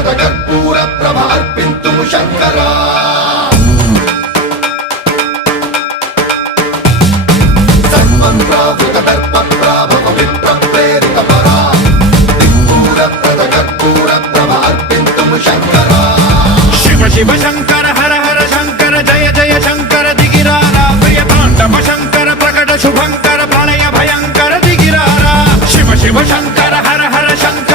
కర్పూర ప్రభ అర్పింతుము శంకరా సర్వం ప్రావృత దర్ప ప్రాభవ విప్ర ప్రేరిత పరా దిక్పూర ప్రద కర్పూర ప్రభ అర్పింతుము శంకరా శివ శివ శంకర హర హర శంకర జయ జయ శంకర దిగిరారా ప్రియ తాండవ శంకర ప్రకట శుభంకర ప్రళయ భయంకర దిగిరారా శివ శివ శంకర హర హర శంకర